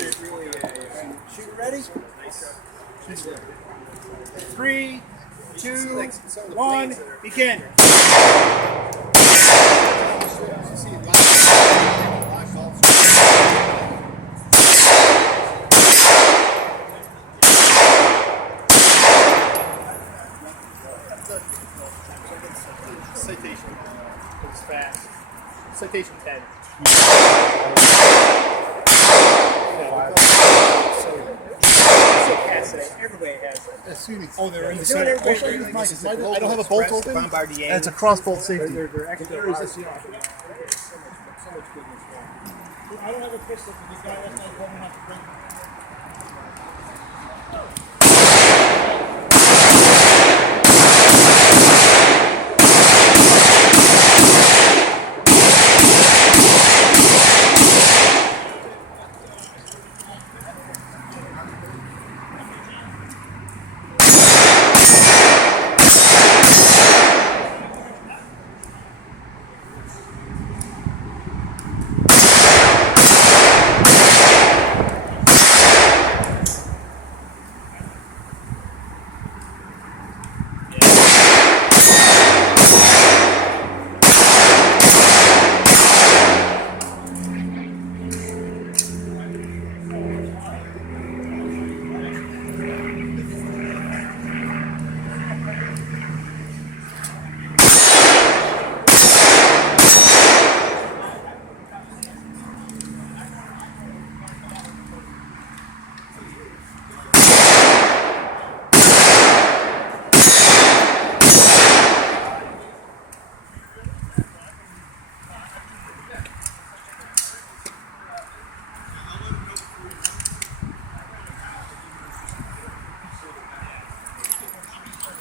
makes it really Shoot ready? nice. 3, 2, 1, begin. Citation. It was fast. Citation 10. Everybody has it. Excuse me. Oh, they're in the center. I don't have a bolt open. And it's a cross bolt safety. They're actually There is this. I don't have a pistol because this guy last night told me not to bring it.